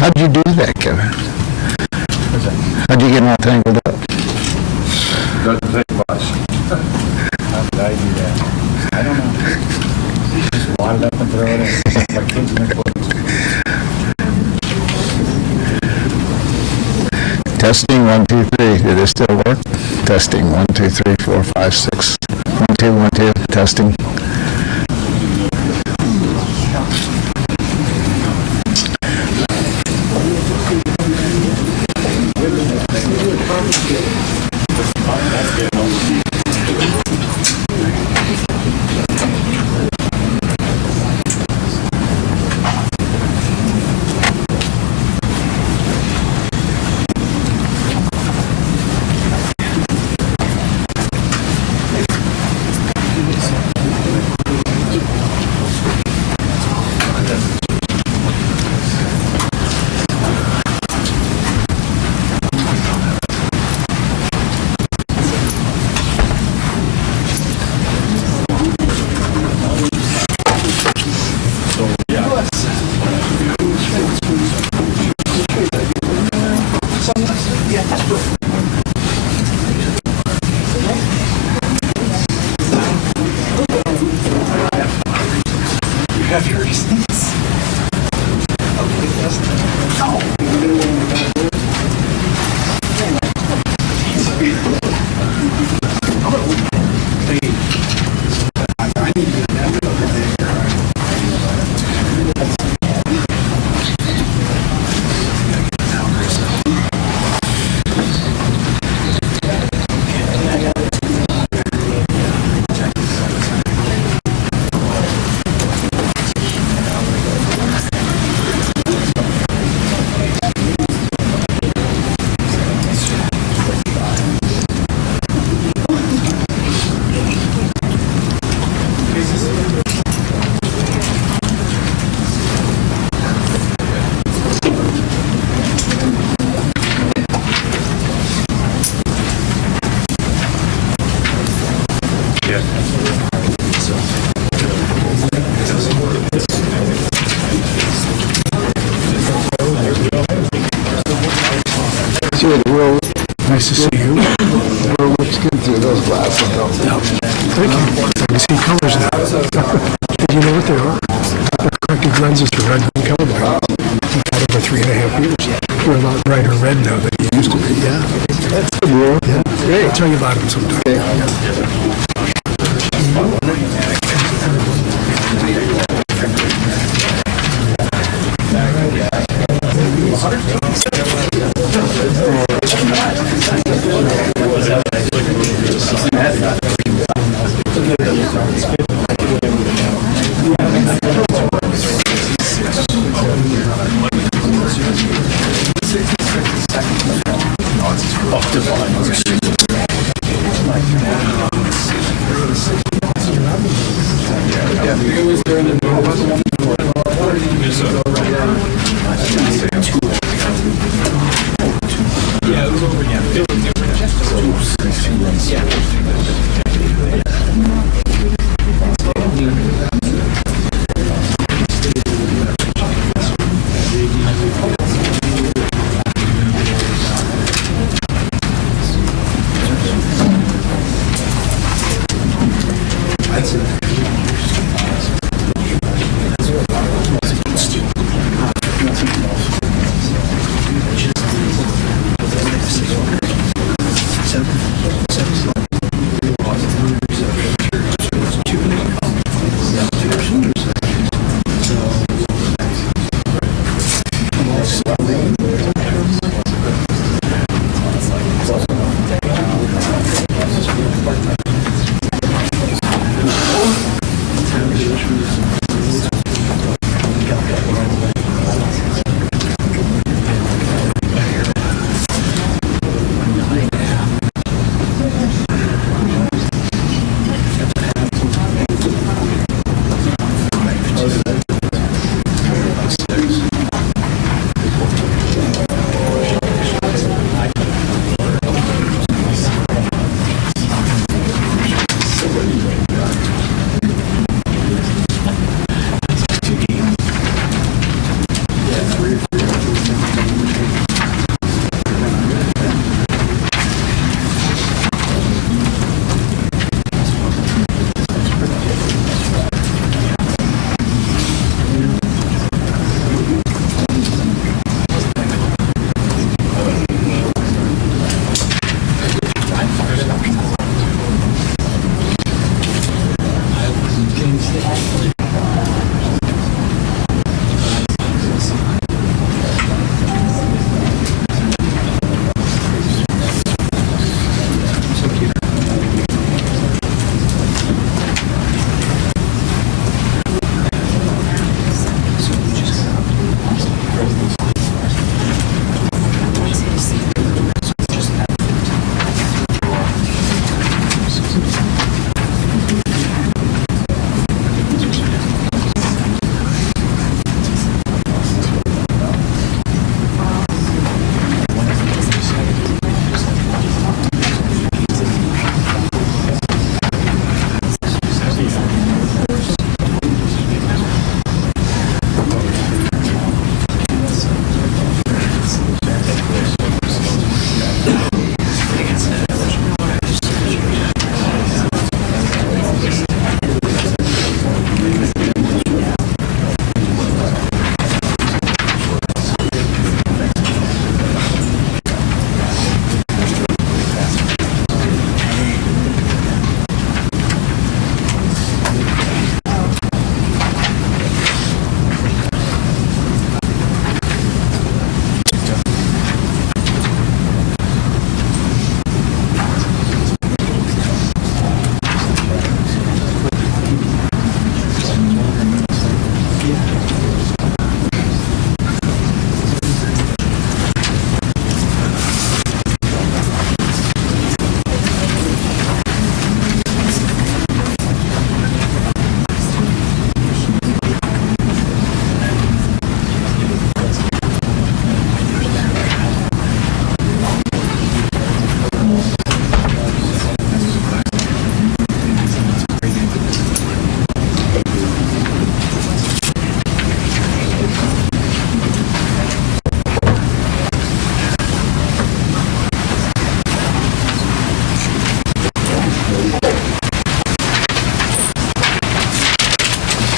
How'd you do that, Kevin? How'd you get all tangled up? Doesn't take much. How did I do that? I don't know. Just wad it up and throw it in. Like kids in their clothes. Testing 1, 2, 3. Did it still work? Testing 1, 2, 3, 4, 5, 6. 1, 2, 1, 2. Testing. Nice to see you. We're looking through those glasses. Thank you. I see colors now. Did you know what they are? They're corrected lenses for red green color blindness. You've had over 3.5 years. You're a lot brighter red now than you used to be. Yeah. That's good, bro. Yeah. Great. I'll tell you about them sometime. Okay.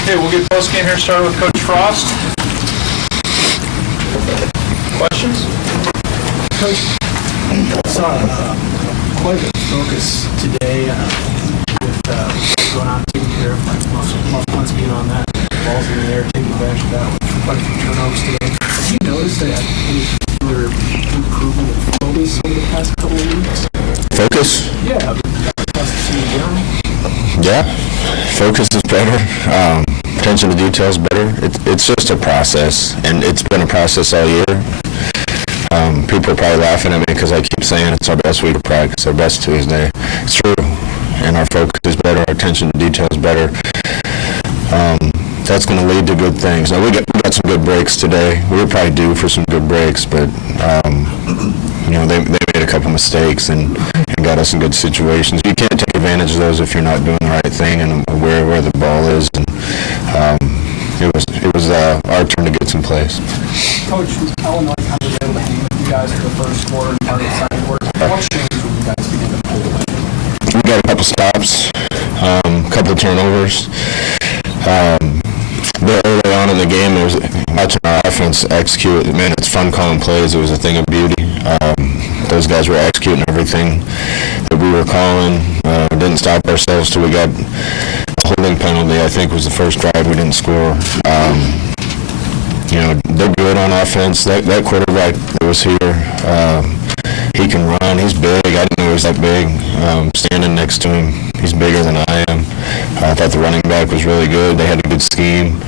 Okay, we'll get post-game here started with Coach Frost. Questions? Coach, saw quite a bit of focus today with going out and taking care of muff punts being on that, balls in the air, taking advantage of that with quite a few turnovers today. Have you noticed that any particular improvement in focus over the past couple of weeks? Focus? Yeah, across the team in general. Yeah. Focus is better. Attention to detail is better. It's just a process, and it's been a process all year. People are probably laughing at me because I keep saying it's our best week of practice, our best Tuesday. It's true, and our focus is better, our attention to detail is better. That's going to lead to good things. Now, we got some good breaks today. We were probably due for some good breaks, but they made a couple mistakes and got us in good situations. You can't take advantage of those if you're not doing the right thing and aware where the ball is. And it was our turn to get some plays. Coach, Illinois kind of able to hang with you guys for the first quarter and part of the second quarter. What changed when you guys began to pull away? We got a couple stops, a couple turnovers. Early on in the game, it was watching our offense execute. Man, it's fun calling plays. It was a thing of beauty. Those guys were executing everything that we were calling. Didn't stop ourselves till we got a holding penalty. I think was the first drive we didn't score. They're good on offense. That quarterback that was here, he can run. He's big. I didn't know he was that big. Standing next to him, he's bigger than I am. I thought the running back was really good. They had a good scheme.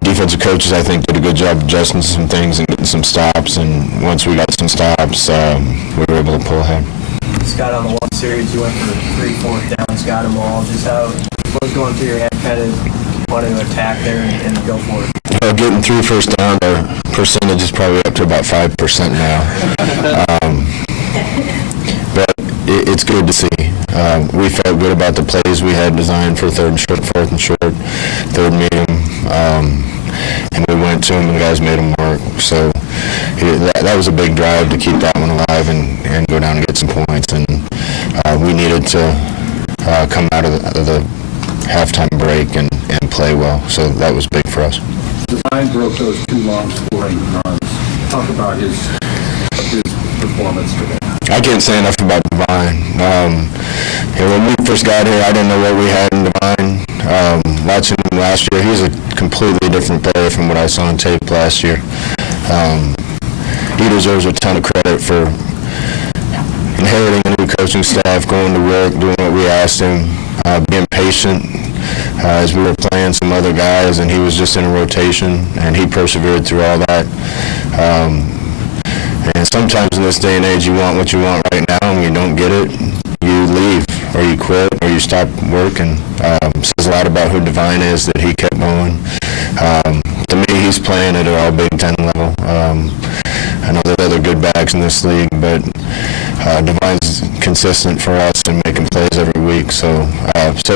Defensive coaches, I think, did a good job adjusting some things and getting some stops. And once we got some stops, we were able to pull ahead. Scott, on the one series, you went for 3 4th downs, got them all. Just what was going through your head, kind of wanting to attack there and go for it? Getting through first down, our percentage is probably up to about 5% now. But it's good to see. We felt good about the plays we had designed for 3rd and short, 4th and short, 3rd medium. And we went to them, and the guys made them work. So that was a big drive to keep that one alive and go down and get some points. And we needed to come out of the halftime break and play well. So that was big for us. Devine broke those 2 long scoring runs. Talk about his performance today. I can't say enough about Devine. When we first got here, I didn't know what we had in Devine. Watching him last year, he's a completely different player from what I saw on tape last year. He deserves a ton of credit for inheriting a new coaching staff, going to work, doing what we asked him, being patient as we were playing some other guys, and he was just in a rotation, and he persevered through all that. And sometimes in this day and age, you want what you want right now, and when you don't get it, you leave, or you quit, or you stop working. Says a lot about who Devine is, that he kept going. To me, he's playing at an all Big Ten level. I know there's other good backs in this league, but Devine's consistent for us and making plays every week. So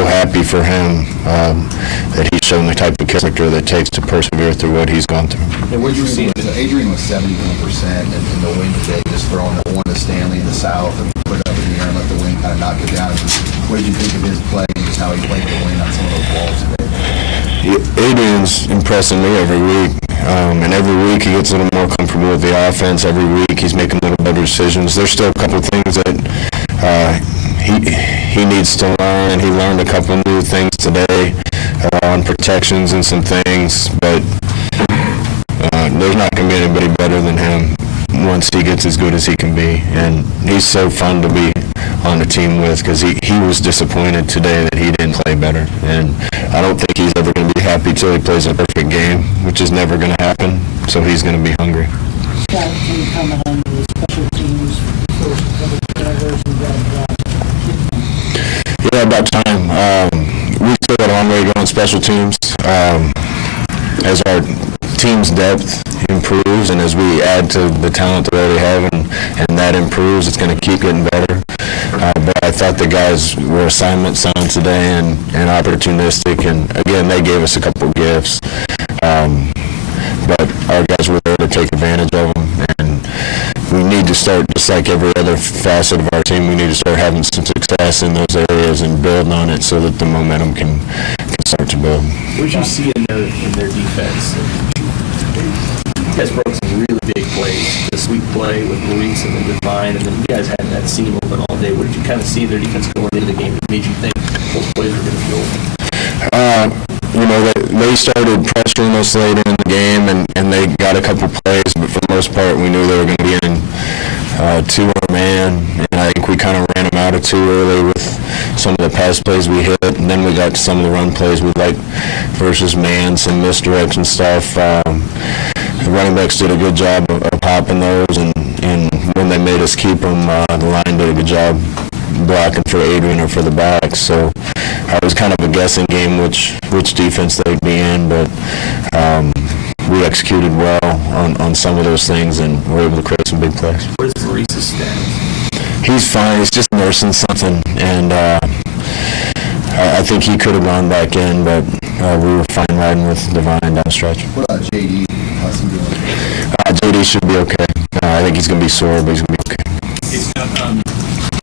happy for him that he's shown the type of character that it takes to persevere through what he's gone through. And what you see, Adrian was 71% in the wing today, just throwing the one to Stanley in the south and put it up in the air and let the wing kind of knock it down. What did you think of his play and just how he played the wing on some of those balls today? Adrian's impressing me every week. And every week he gets a little more comfortable with the offense. Every week he's making little better decisions. There's still a couple things that he needs to learn, and he learned a couple new things today on protections and some things, but there's not going to be anybody better than him once he gets as good as he can be. And he's so fun to be on the team with, because he was disappointed today that he didn't play better. And I don't think he's ever going to be happy till he plays a perfect game, which is never going to happen. So he's going to be hungry. Scott, can you comment on the special teams, first couple of turnovers and Yeah, about time. We still got a long way to go on special teams. As our team's depth improves and as we add to the talent that we already have and that improves, it's going to keep getting better. But I thought the guys were assignment sound today and opportunistic, and again, they gave us a couple gifts. But our guys were there to take advantage of them, and we need to start, just like every other facet of our team, we need to start having some success in those areas and build on it so that the momentum can can start to build. What did you see in their defense? You guys broke some really big plays. The sweep play with Maurice and then Divine, and then you guys had that seam open all day. What did you kind of see their defense going into the game that made you think those plays were going to be open? They started pressuring us late in the game, and they got a couple plays, but for the most part, we knew they were going to be in two-more man, and I think we kind of ran them out of two early with some of the pass plays we hit, and then we got to some of the run plays we like versus man, some misdirection stuff. The running backs did a good job of popping those, and when they made us keep them, the line did a good job blocking for Adrian or for the backs. So it was kind of a guessing game which defense they'd be in, but we executed well on some of those things and were able to create some big plays. What is Maurice's status? He's fine. He's just nursing something, and I think he could have gone back in, but we were fine riding with Divine down the stretch. What about JD? How's he doing? JD should be okay. I think he's going to be sore, but he's going to be okay. It's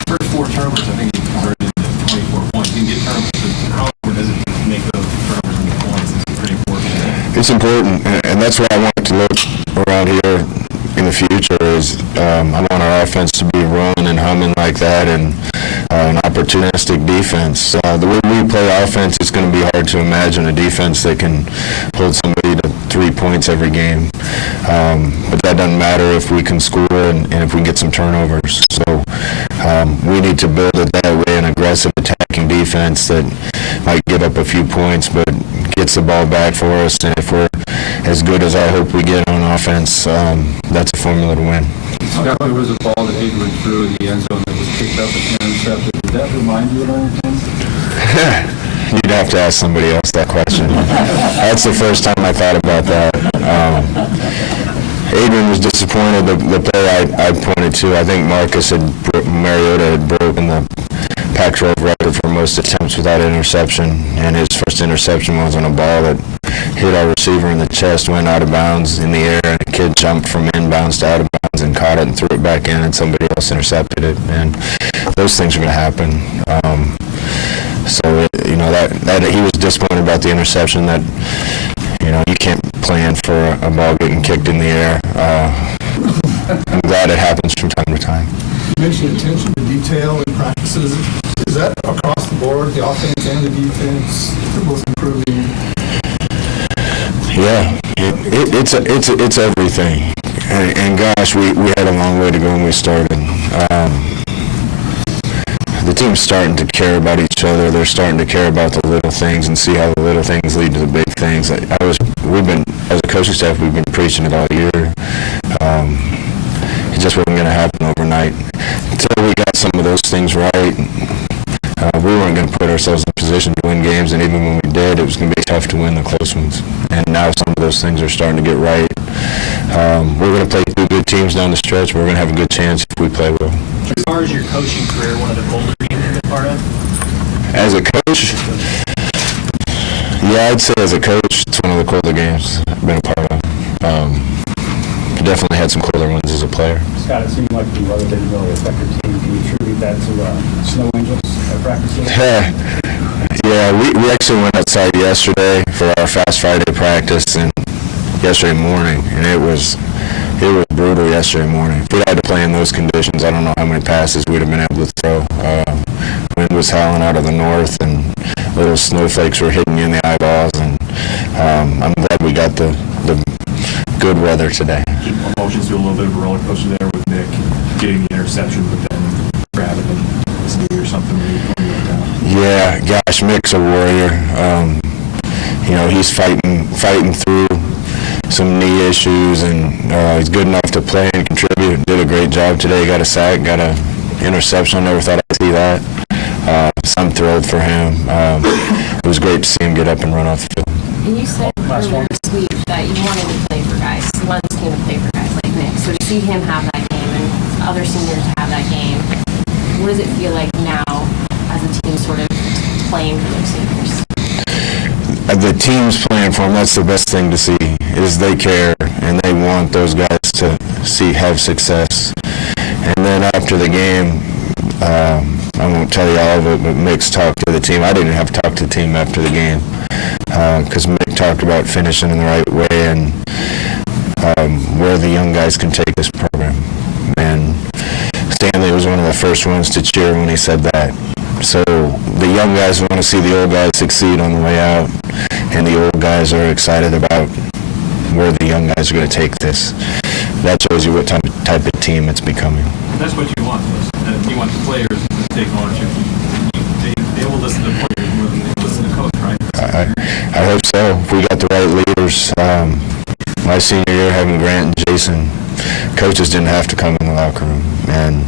first 4 turnovers, I think he converted into 24 points. You can get turnovers, but how important is it to make those turnovers and get points? It's pretty important. It's important, and that's what I want to look around here in the future is I want our offense to be running and humming like that, and an opportunistic defense. The way we play offense, it's going to be hard to imagine a defense that can hold somebody to 3 points every game. But that doesn't matter if we can score and if we can get some turnovers. So we need to build it that way, an aggressive attacking defense that might give up a few points but gets the ball back for us. And if we're as good as I hope we get on offense, that's a formula to win. Scott, there was a ball that Adrian threw in the end zone that was picked up and intercepted. Did that remind you of anything? You'd have to ask somebody else that question. That's the first time I thought about that. Adrian was disappointed. The play I pointed to, I think Mariota had broken the Pac-12 record for most attempts without interception, and his first interception was on a ball that hit our receiver in the chest, went out of bounds in the air, and a kid jumped from inbounds to out of bounds and caught it and threw it back in, and somebody else intercepted it. And those things are going to happen. That he was disappointed about the interception. That you can't plan for a ball getting kicked in the air. I'm glad it happens from time to time. You mentioned attention to detail in practices. Is that across the board, the offense and the defense? They're both improving. Yeah, it's everything. And gosh, we had a long way to go when we started. The team's starting to care about each other. They're starting to care about the little things and see how the little things lead to the big things. As a coaching staff, we've been preaching it all year. It just wasn't going to happen overnight. Until we got some of those things right, we weren't going to put ourselves in position to win games, and even when we did, it was going to be tough to win the close ones. And now some of those things are starting to get right. We're going to play 2 good teams down the stretch. We're going to have a good chance if we play well. As far as your coaching career, one of the colder teams you've been part of? As a coach, yeah, I'd say as a coach, it's one of the colder games I've been a part of. Definitely had some colder ones as a player. Scott, it seemed like the weather didn't really affect your team. Can you attribute that to snow angels at practice? Yeah, we actually went outside yesterday for our Fast Friday practice, and yesterday morning, and it was brutal yesterday morning. If we had to play in those conditions, I don't know how many passes we'd have been able to throw. Wind was howling out of the north, and little snowflakes were hitting you in the eyeballs, and I'm glad we got the good weather today. Emotions do a little bit of a roller coaster there with Nick getting the interception, but then grabbing his knee or something. Yeah, gosh, Mick's a warrior. He's fighting through some knee issues, and he's good enough to play and contribute. Did a great job today. Got a sack, got an interception. Never thought I'd see that. So I'm thrilled for him. It was great to see him get up and run off the field. And you said earlier this week that you wanted to play for guys. You wanted this team to play for guys like Nick. So to see him have that game and other seniors have that game, what does it feel like now as a team sort of playing for those seniors? The team's playing for them. That's the best thing to see, is they care and they want those guys to have success. And then after the game, I won't tell you all of it, but Mick's talked to the team. I didn't have to talk to the team after the game. because Mick talked about finishing in the right way and where the young guys can take this program. And Stanley was one of the first ones to cheer when he said that. So the young guys want to see the old guys succeed on the way out, and the old guys are excited about where the young guys are going to take this. That shows you what type of team it's becoming. That's what you want. You want the players to take ownership. They will listen to the players more than they listen to the coach, right? I hope so. If we got the right leaders. My senior year, having Grant and Jason, coaches didn't have to come in the locker room. And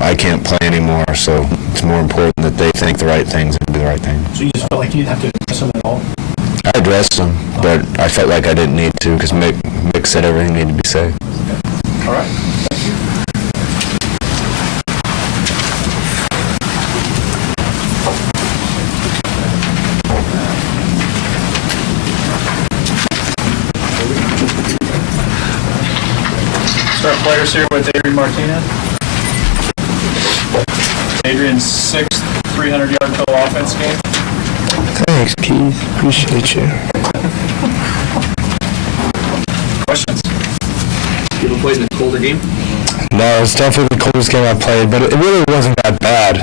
I can't play anymore, so it's more important that they think the right things and do the right thing. So you just felt like you didn't have to address them at all? I addressed them, but I felt like I didn't need to because Mick said everything needed to be said. All right. Thank you. Start players here with Adrian Martinez. Adrian's 6th 300-yard total offense game. Thanks, Keith. Appreciate you. Questions? You ever played in a colder game? No, it's definitely the coldest game I played, but it really wasn't that bad,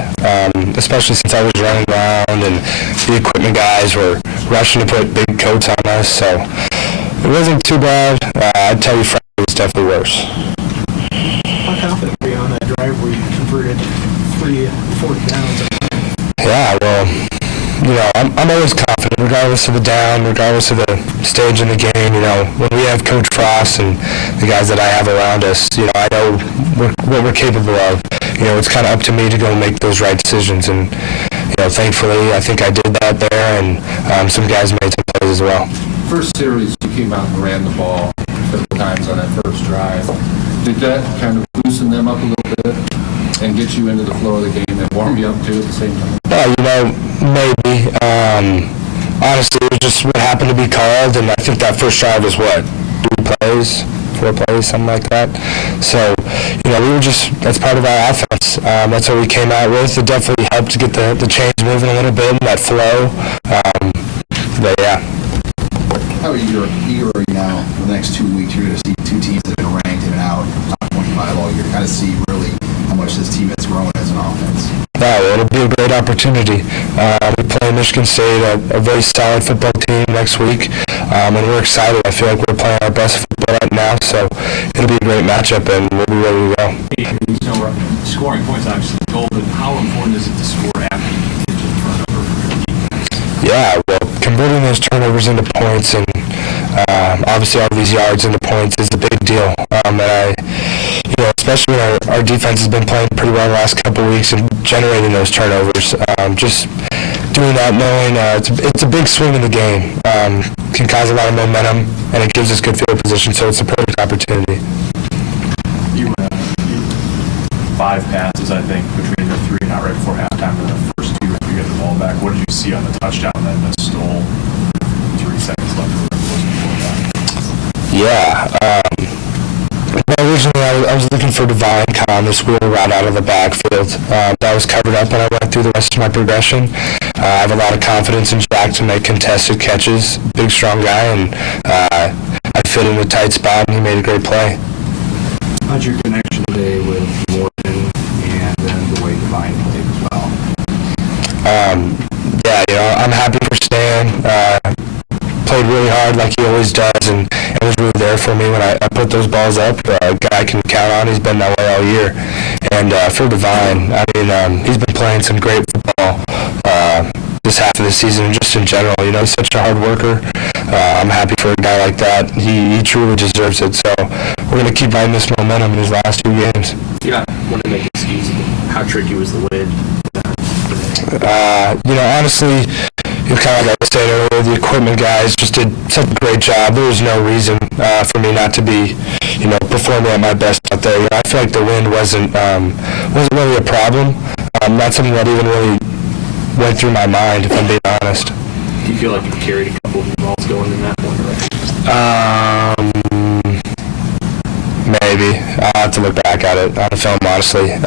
especially since I was running around and the equipment guys were rushing to put big coats on us, so it wasn't too bad. I'd tell you Friday was definitely worse. How confident were you on that drive where you converted 3 4th downs? Yeah, well, you know, I'm always confident, regardless of the down, regardless of the stage in the game. You know, when we have Coach Frost and the guys that I have around us, you know, I know what we're capable of. You know, it's kind of up to me to go make those right decisions. And, you know, thankfully, I think I did that there, and some guys made some plays as well. First series, you came out and ran the ball a couple times on that first drive. Did that kind of loosen them up a little bit and get you into the flow of the game and warm you up too at the same time? You know, maybe. Honestly, it was just what happened to be called, and I think that first drive was what, 4 plays, something like that. So, you know, we were just, that's part of our offense. That's what we came out with. It definitely helped to get the chains moving a little bit and that flow. But yeah. How eager are you now for the next 2 weeks? You're going to see 2 teams that have been ranked in and out, top 25 all year, to kind of see really how much this team has grown as an offense. No, it'll be a great opportunity. We play Michigan State, a very solid football team next week, and we're excited. I feel like we're playing our best football right now, so it'll be a great matchup, and we'll be ready to go. So scoring points obviously golden. How important is it to score after you get to turnover for your defense? Yeah, well, converting those turnovers into points and obviously all these yards into points is a big deal. And you know, especially when our defense has been playing pretty well the last couple of weeks and generating those turnovers. Just doing that, knowing it's a big swing in the game, can cause a lot of momentum, and it gives us good field position, so it's a perfect opportunity. You 5 passes, I think, between the 3 and out right before halftime and the first 2 after you get the ball back. What did you see on the touchdown that stole 3 seconds left? Yeah. Well, originally I was looking for divine kind of on this wheel route out of the backfield. That was covered up, and I went through the rest of my progression. I have a lot of confidence in Jack to make contested catches. Big, strong guy, and I fit in a tight spot, and he made a great play. How's your connection today with Morgan and then the way Divine played as well? Yeah, you know, I'm happy for Stan. Played really hard like he always does, and was really there for me when I put those balls up. A guy I can count on. He's been that way all year. And for Divine, I mean, he's been playing some great football this half of the season and just in general. You know, he's such a hard worker. I'm happy for a guy like that. He truly deserves it. So we're going to keep riding this momentum in his last 2 games. Yeah, I want to make excuses. How tricky was the win? You know, honestly, kind of like I was saying earlier, the equipment guys just did such a great job. There was no reason for me not to be, you know, performing at my best out there. You know, I feel like the wind wasn't really a problem. Not something that even really went through my mind, if I'm being honest. Do you feel like you carried a couple of balls going in that one? Maybe. I'll have to look back at it on the film, honestly.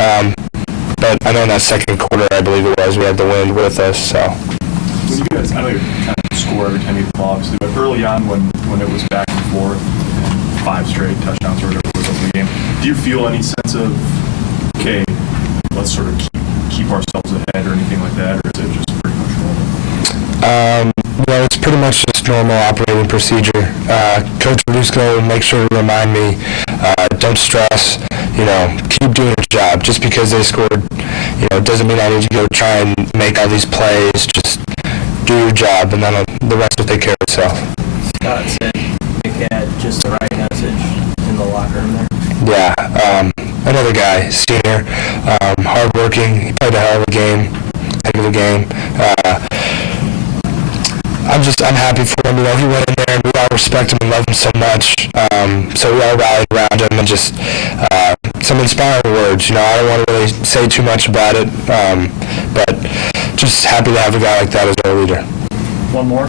But I know in that second quarter, I believe it was, we had the wind with us, so. When you guys, I know you're kind of score every time you hit the ball, obviously, but early on when it was back and forth, and 5 straight touchdowns or whatever it was over the game, do you feel any sense of, okay, let's sort of keep ourselves ahead or anything like that, or is it just pretty much normal? Well, it's pretty much just normal operating procedure. Coach Husker will make sure to remind me, don't stress, keep doing your job. Just because they scored, doesn't mean I need to go try and make all these plays. Just do your job, and then the rest will take care of itself. Scott said Nick had just the right message in the locker room there. Yeah, another guy, senior, hardworking. He played a heck of a game. I'm happy for him. He went in there, and we all respect him and love him so much. So we all rallied around him, and just some inspiring words. I don't want to really say too much about it, but just happy to have a guy like that as our leader. One more.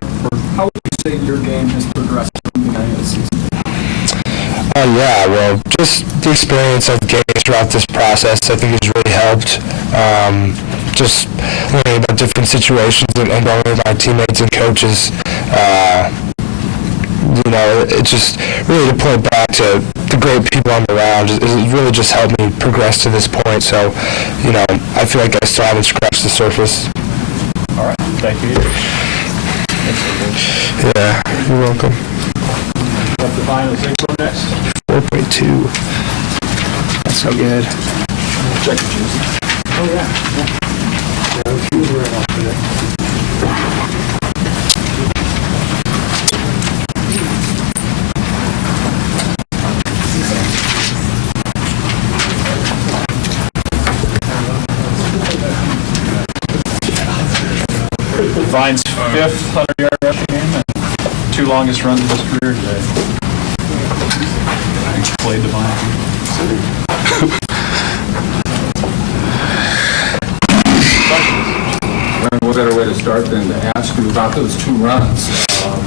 How would you say your game has progressed from the beginning of the season? Yeah, well, just the experience of games throughout this process, I think has really helped. Just learning about different situations and going with my teammates and coaches. It's just really to point back to the great people I'm around. It really just helped me progress to this point. So, I feel like I still haven't scratched the surface. All right, thank you. Yeah, you're welcome. What's the final thing for next? 4.2. That's so good. Check the juice. Oh, yeah. Vine's 5th 100-yard rushing game and 2 longest runs of his career today. Played Divine. What better way to start than to ask you about those 2 runs?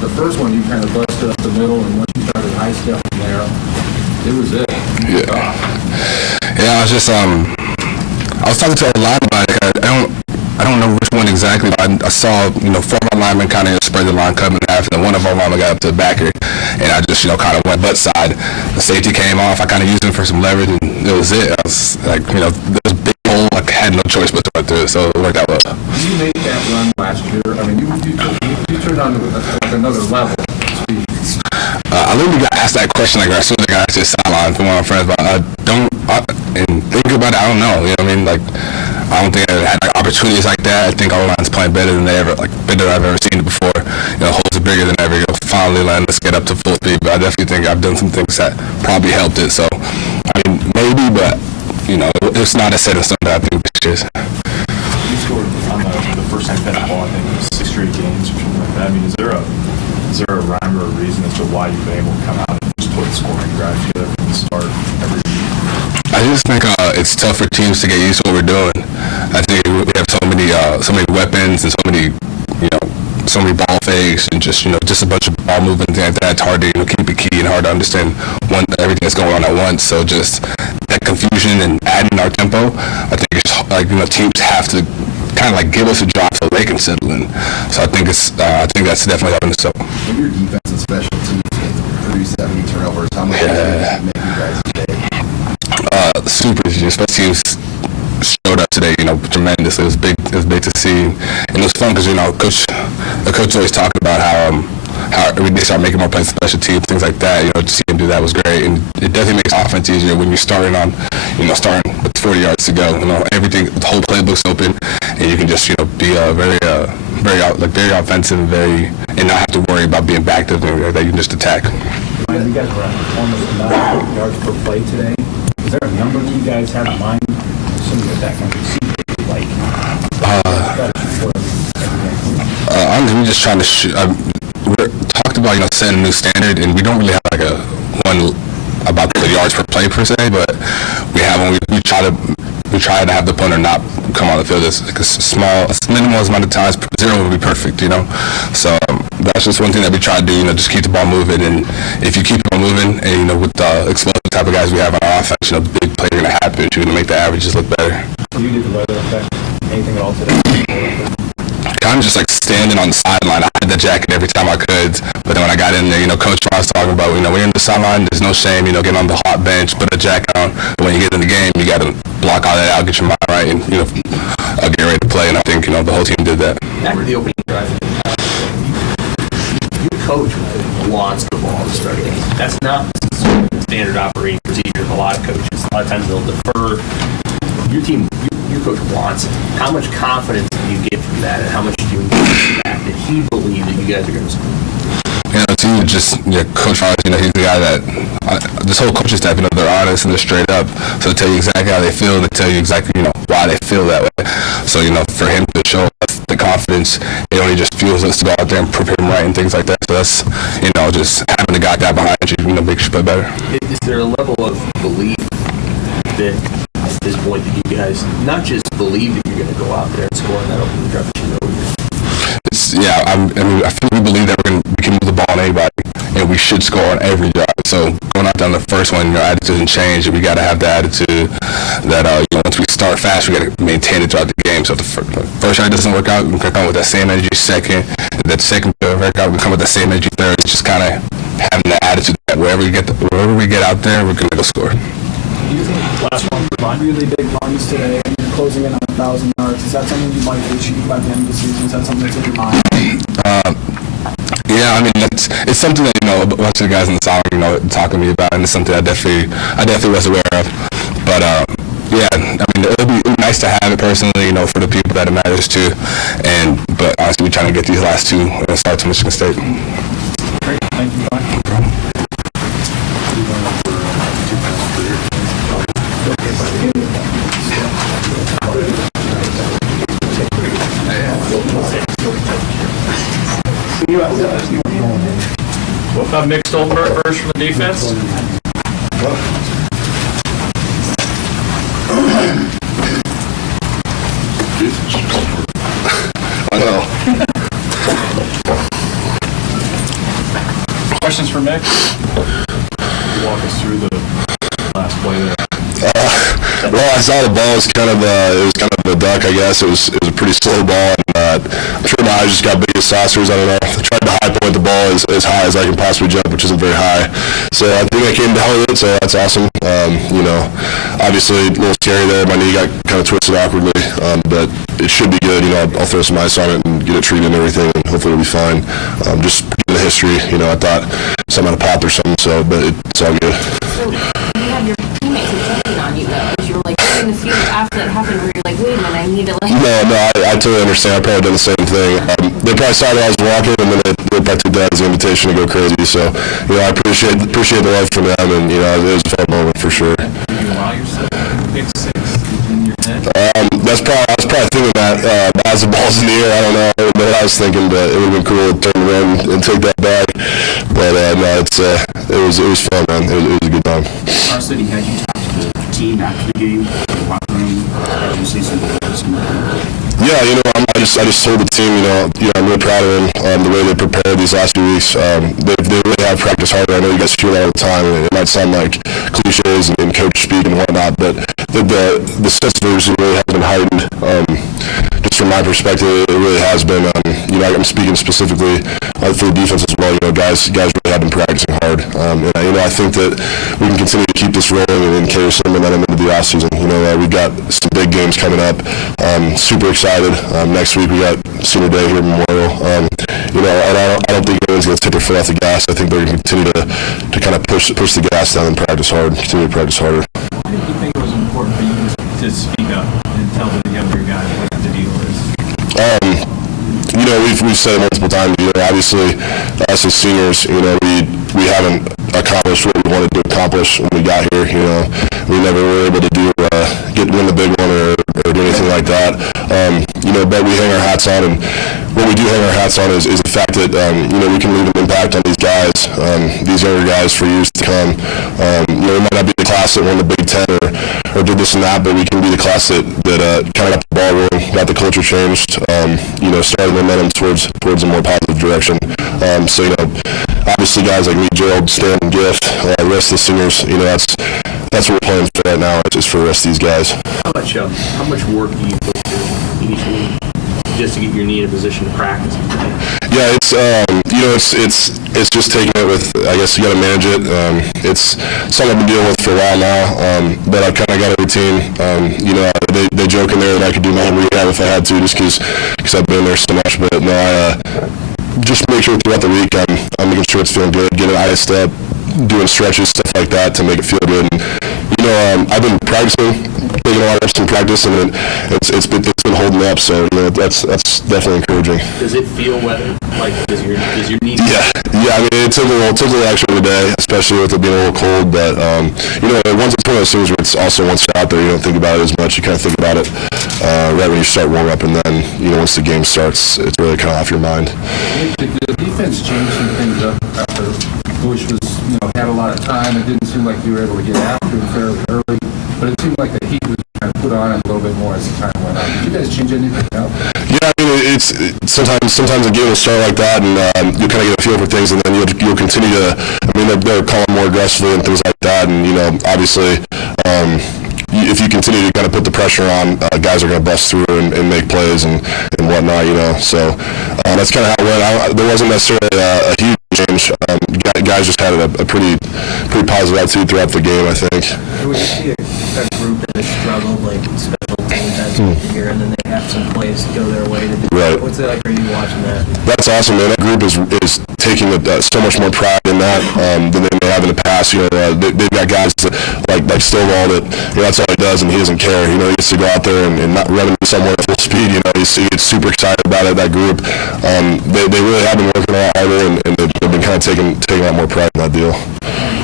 The first one, you kind of busted up the middle, and once you started high step from there, it was it. Yeah, I was just, I was talking to a line about it. I don't know which one exactly, but I saw, 4 of my linemen kind of spread the line, cut in half, and then one of our linemen got up to the backer, and I just, kind of went butt side. The safety came off. I kind of used him for some leverage, and it was it. I was like, there was a big hole. I had no choice but to run through it, so it worked out well. You made that run last year. I mean, you turned on to another level. I literally got asked that question as soon as I got to the sideline from one of my friends, but and think about it, I don't know. I don't think I had opportunities like that. I think our line's playing better than I've ever seen it before. Holes are bigger than ever. Finally let's get up to full speed. But I definitely think I've done some things that probably helped it. So, maybe, but it's not a set in stone that I think this year's. You scored on the first time you had the ball, I think it was 6 straight games or something like that. Is there a rhyme or a reason as to why you've been able to come out and just put scoring drive together from the start every week? I just think it's tough for teams to get used to what we're doing. I think we have so many weapons and so many ball fakes and just a bunch of ball movement and things like that. It's hard to keep it key and hard to understand everything that's going on at once. So just that confusion and adding our tempo, I think it's teams have to kind of give us a job so they can settle in. So I think that's definitely helping us out. When your defense and special teams produce that many turnovers, how much does that make you guys today? Super. Special teams showed up today, tremendously. It was big to see, and it was fun because the coach always talking about how they start making more plays, special teams, things like that. To see him do that was great, and it definitely makes offense easier when you're starting with 40 yards to go. Everything, the whole playbook's open, and you can just be very offensive and not have to worry about being backed up and that you can just attack. You guys were at almost 9 yards per play today. Is there a number that you guys have in mind? Assuming that can be like. Honestly, we're just trying to shoot. We're talked about setting a new standard, and we don't really have a one about the yards per play per se, but we have one. We try to have the punter not come on the field as a minimal amount of times. 0 would be perfect, So that's just one thing that we try to do. Just keep the ball moving, and if you keep the ball moving, and with the explosive type of guys we have on our offense, big plays are gonna happen. You're gonna make the averages look better. You did the weather effect anything at all today? kind of just like standing on the sideline. I had the jacket every time I could, but then when I got in there, Coach was talking about, when you're in the sideline, there's no shame, getting on the hot bench, put a jacket on, but when you get in the game, you got to block all that out, get your mind right, and, get ready to play, and I think, the whole team did that. Back to the opening drive. Your coach wants the ball to start the game. That's not the standard operating procedure of a lot of coaches. A lot of times they'll defer. Your team, your coach wants it. How much confidence do you get from that, and how much do you engage in that? Did he believe that you guys are going to score? Coach Ross, he's the guy that, this whole coaching staff, they're honest and they're straight up. So they tell you exactly how they feel, they tell you exactly, why they feel that way. So, for him to show us the confidence, it only just fuels us to go out there and prove him right and things like that. So that's, just having the guy behind you, makes you play better. Is there a level of belief that at this point that you guys not just believe that you're going to go out there and score in that opening drive, but I feel we believe that we can move the ball on anybody, and we should score on every drive. So going out there on the first one, your attitude doesn't change, and we got to have the attitude that once we start fast, we got to maintain it throughout the game. So if the first drive doesn't work out, we can come with that same energy second. If that second doesn't work out, we can come with that same energy third. It's just kind of having the attitude that wherever we get out there, we're going to go score. Do you think last one really big runs today and you're closing in on 1,000 yards? Is that something you'd like to achieve by the end of the season? Is that something that's in your mind? It's something that a bunch of the guys in the sideline talking to me about, and it's something I definitely was aware of. But it'll be nice to have it personally, for the people that it matters to. But honestly, we're trying to get these last two start to Michigan State. Great, thank you, John. No problem. We'll have Mick Stoltenberg first for the defense. Questions for Mick? Walk us through the last play there. Well, I saw the ball was kind of a duck, I guess. It was a pretty slow ball, and I'm sure my eyes just got big as saucers. I don't know. I tried to high point the ball as high as I can possibly jump, which isn't very high. So I think I came down with it, so that's awesome. Obviously a little scary there. My knee got kind of twisted awkwardly, but it should be good. I'll throw some ice on it and get it treated and everything, and hopefully it'll be fine. Just given the history, I thought something had popped or something, but it's all good. So you have your teammates checking on you, though, as you were in the field after that happened, where you're like, wait a minute, I need to No, I totally understand. I probably done the same thing. They probably saw that I was walking, and then they probably took that as an invitation to go crazy. So, I appreciate the love from them, and it was a fun moment for sure. Do you allow yourself to pick six in your head? I was probably thinking that as the ball's in the air. I don't know what I was thinking, but it would have been cool to turn around and take that back. But no, it was fun, man. It was a good time. Varsity, had you talked to the team after the game, the locker room, did you see some goals? Yeah, I just told the team, I'm really proud of them, the way they prepared these last few weeks. They really have practiced harder. I know you guys hear that all the time, and it might sound like cliches and coach speak and whatnot, but the systems really have been heightened. Just from my perspective, it really has been. I'm speaking specifically for the defense as well. Guys really have been practicing hard, and I think that we can continue to keep this rolling and carry some momentum into the off season. We've got some big games coming up. Super excited. Next week we got Senior Day here at Memorial. And I don't think anyone's going to take their foot off the gas. I think they're going to continue to kind of push the gas down and practice hard, continue to practice harder. Why did you think it was important for you to speak up and tell the younger guys what the deal is? We've said it multiple times. Obviously, us as seniors, we haven't accomplished what we wanted to accomplish when we got here. We never were able to win the big one or do anything like that. But we hang our hats on, and what we do hang our hats on is the fact that we can leave an impact on these guys, these younger guys for years to come. We might not be the class that won the Big Ten or did this and that, but we can be the class that kind of got the ball rolling, got the culture changed, started momentum towards a more positive direction. Obviously guys like me, Gerald, Stan, and Gift, the rest of the seniors, that's what we're playing for right now, is for the rest of these guys. How much work do you put into each week? just to get your knee in a position to practice? Yeah, it's it's just taking it with, I guess you got to manage it. It's something I've been dealing with for a while now, but I've kind of got a routine. They joke in there that I could do my own rehab if I had to, just because I've been there so much. But no, I just make sure throughout the week I'm making sure it's feeling good, getting iced up, doing stretches, stuff like that to make it feel good. And, I've been practicing, taking a lot of reps in practice, and it's been holding up. So that's definitely encouraging. Does it feel weather? Like does your knee? Yeah. I mean, it took a little extra of a day, especially with it being a little cold. But once it's one of those things where it's also once you're out there, you don't think about it as much. You kind of think about it right when you start warm up, and then once the game starts, it's really kind of off your mind. Did the defense change some things up after Bush was, had a lot of time? It didn't seem like you were able to get after him fairly early, but it seemed like the heat was kind of put on it a little bit more as the time went on. Did you guys change anything up? Yeah, I mean, it's sometimes a game will start like that, and you'll kind of get a feel for things, and then you'll continue to. I mean, they're calling more aggressively and things like that, and obviously. If you continue to kind of put the pressure on, guys are going to bust through and make plays and whatnot, So that's kind of how it went. There wasn't necessarily a huge change. Guys just had a pretty positive attitude throughout the game, I think. Would you see a group that has struggled, like special teams has the year, and then they have some plays go their way to do Right. What's it like for you watching that? That's awesome, man. That group is taking so much more pride in that than they may have in the past. They've got guys like Stovall that that's all he does, and he doesn't care. He gets to go out there and not run into someone at full speed. He gets super excited about it. That group, they really have been working a lot harder, and they've been kind of taking a lot more pride in that deal.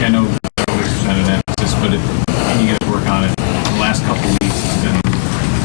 I know it's not an emphasis, but when you guys work on it, the last couple of weeks it's been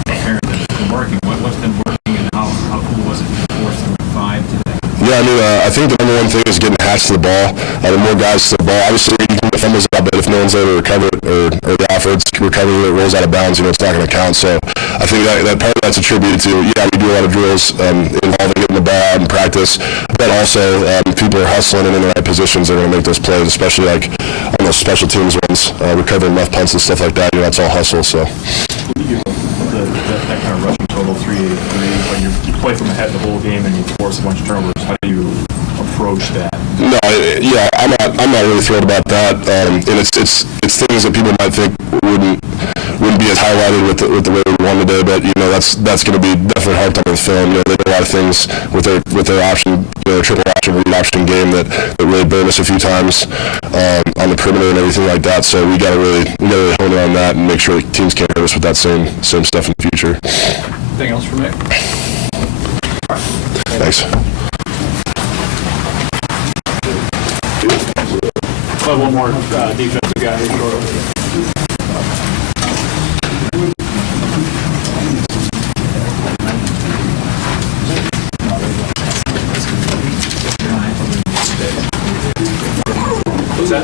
apparent that it's been working. What's been working, and how cool was it to force them 5 today? Yeah, I mean, I think the number one thing is getting hats to the ball. The more guys to the ball. Obviously, you can get fumbles out, but if no one's there to recover it, or the offer recovery it rolls out of bounds, it's not going to count. So I think that part of that's attributed to, we do a lot of drills involving getting the ball out in practice, but also people are hustling and in the right positions. They're going to make those plays, especially like on those special teams ones, recovering left punts and stuff like that. That's all hustle. So. That kind of rushing total 383, when you play from ahead the whole game and you force a bunch of turnovers, how do you approach that? No, I'm not really thrilled about that, and it's things that people might think wouldn't be as highlighted with the way we won today, but that's going to be definitely hard on the film. They do a lot of things with their option, triple option, read option game that really burned us a few times on the perimeter and everything like that. So we got to really hone in on that and make sure that teams can't hurt us with that same stuff in the future. Anything else for Nick? Thanks. One more defensive guy here shortly. Who's that?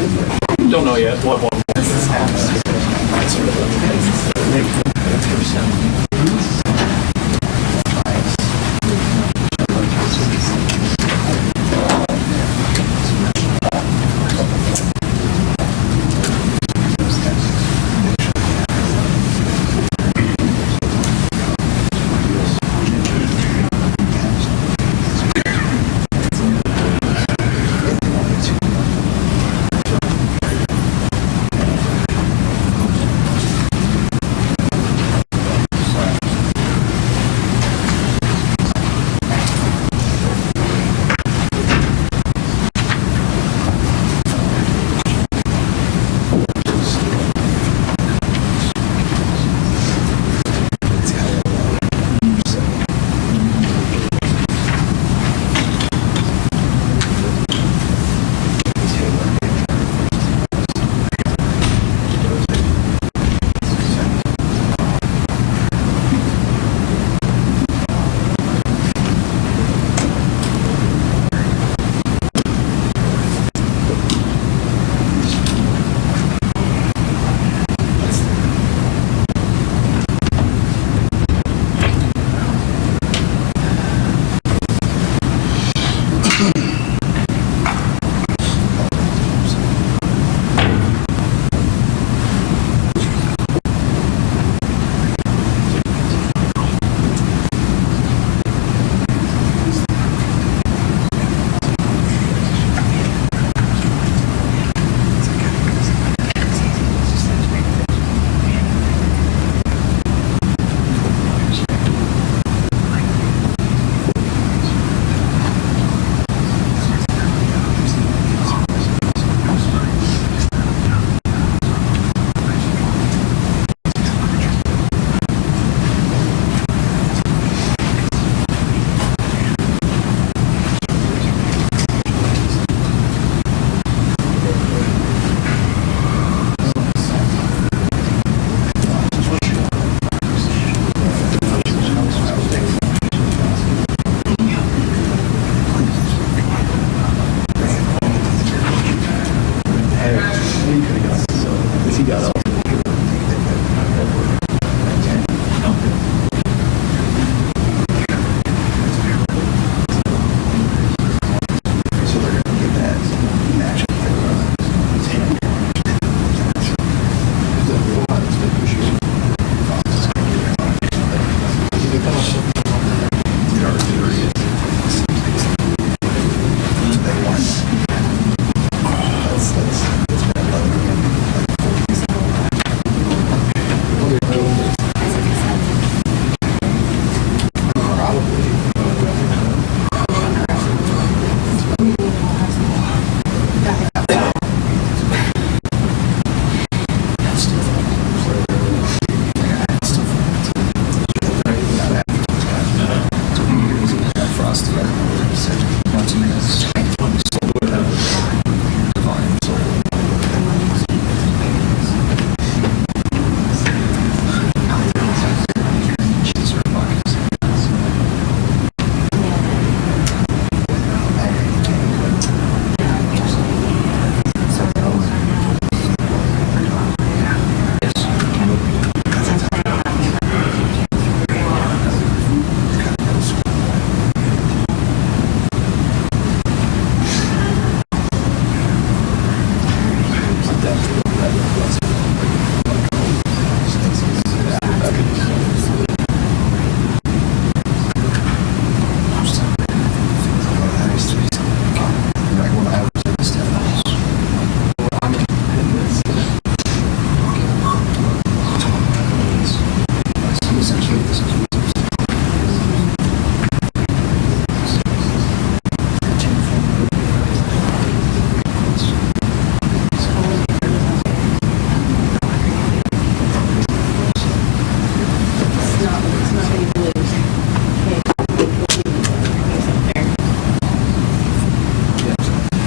Don't know yet. We'll have one more.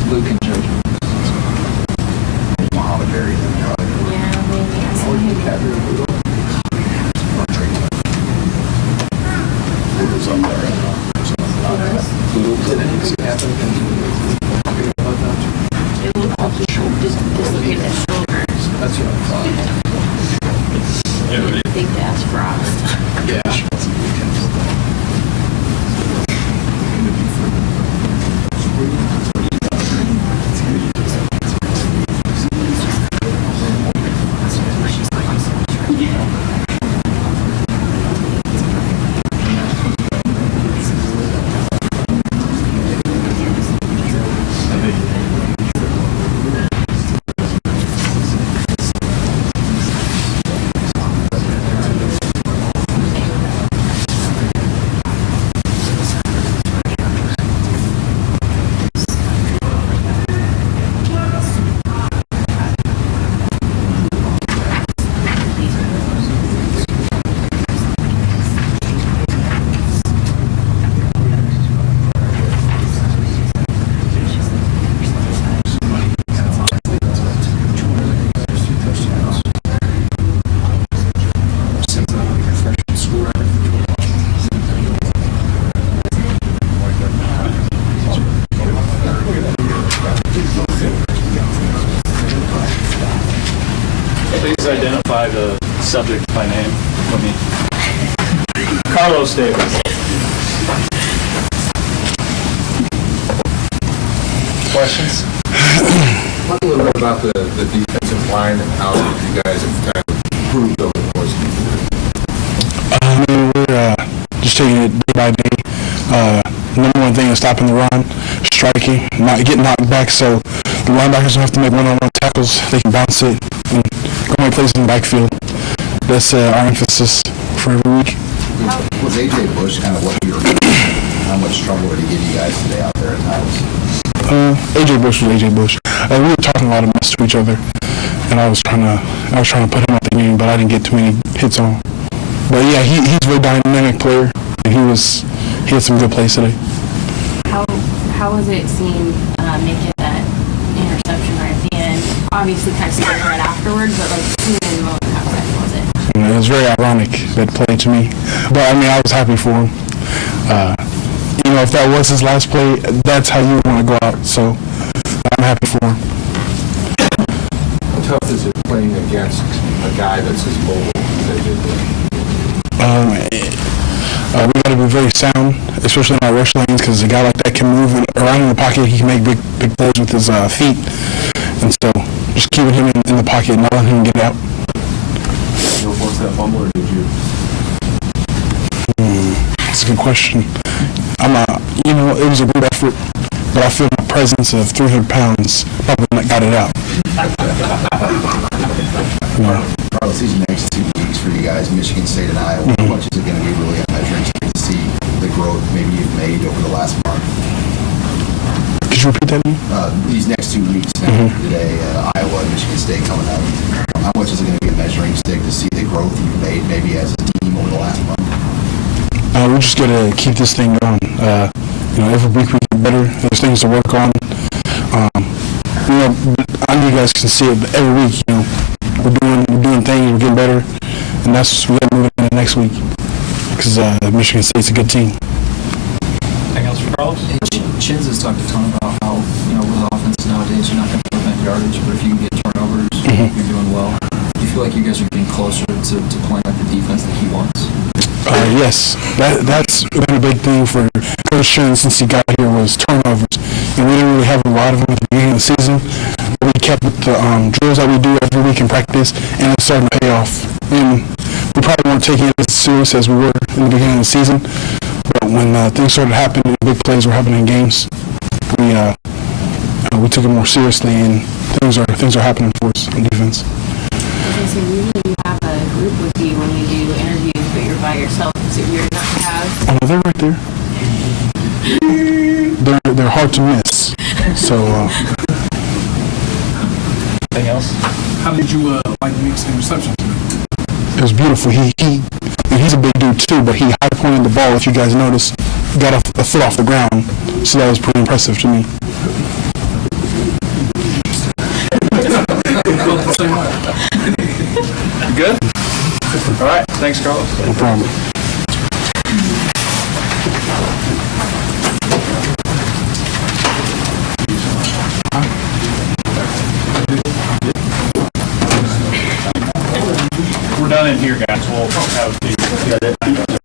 Luke and JoJo. Muhammad Berry then, probably. Yeah, maybe. I saw him. Who's up there? It looked like he dislocated his shoulder. That's what I thought. I think that's frost. Yeah. Please identify the subject by name for me. Carlos Davis. Questions? Talk a little bit about the defensive line and how you guys have kind of improved over the course of the year. We're just taking it day by day. Number one thing is stopping the run, striking, not getting knocked back, so the linebackers don't have to make one-on-one tackles. They can bounce it and go make plays in the backfield. That's our emphasis for every week. Was A.J. Bush kind of what you were how much trouble did he give you guys today out there at times? A.J. Bush was A.J. Bush. We were talking a lot of mess to each other, and I was trying to put him out the game, but I didn't get too many hits on him. But yeah, he's a very dynamic player, and he had some good plays today. How was it seeing making that interception right at the end? Obviously, kind of scared right afterwards, but like seeing in the moment, how was it? It was very ironic, that play to me. But I mean, I was happy for him. If that was his last play, that's how you want to go out. So I'm happy for him. How tough is it playing against a guy that's as mobile as A.J. Bush? We got to be very sound, especially in our rush lanes, because a guy like that can move around in the pocket. He can make big plays with his feet. And so just keeping him in the pocket and not letting him get out. Did you force that fumble or did you? That's a good question. It was a good effort, but I feel my presence of 300 pounds probably got it out. Carlos, these next 2 weeks for you guys, Michigan State and Iowa, how much is it going to be really a measuring stick to see the growth maybe you've made over the last month? Could you repeat that again? These next 2 weeks, today, Iowa and Michigan State coming up, how much is it going to be a measuring stick to see the growth you've made maybe as a team over the last month? We're just going to keep this thing going. Every week we get better. There's things to work on. I know you guys can see it every week. We're doing things. We're getting better, and we got to move into next week because Michigan State's a good team. Anything else for Carlos? Chins has talked a ton about how with offense nowadays you're not going to prevent yardage, but if you can get turnovers, you're doing well. Do you feel like you guys are getting closer to playing like the defense that he wants? Yes, that's been a big thing for Coach Shin since he got here was turnovers, and we didn't really have a lot of them at the beginning of the season. But we kept with the drills that we do every week in practice, and it's starting to pay off. And we probably weren't taking it as serious as we were in the beginning of the season, but when things started happening, big plays were happening in games, we took it more seriously, and things are happening for us on defense. So usually you have a group with you when you do interviews, but you're by yourself. Is it weird not to have? Oh, no, they're right there. They're hard to miss. So. Anything else? How did you like Nick's interception? It was beautiful. He's a big dude too, but he high pointed the ball. If you guys noticed, got a foot off the ground, so that was pretty impressive to me. same way. Good? All right, thanks, Carlos. No problem. We're done in here, guys. We'll have the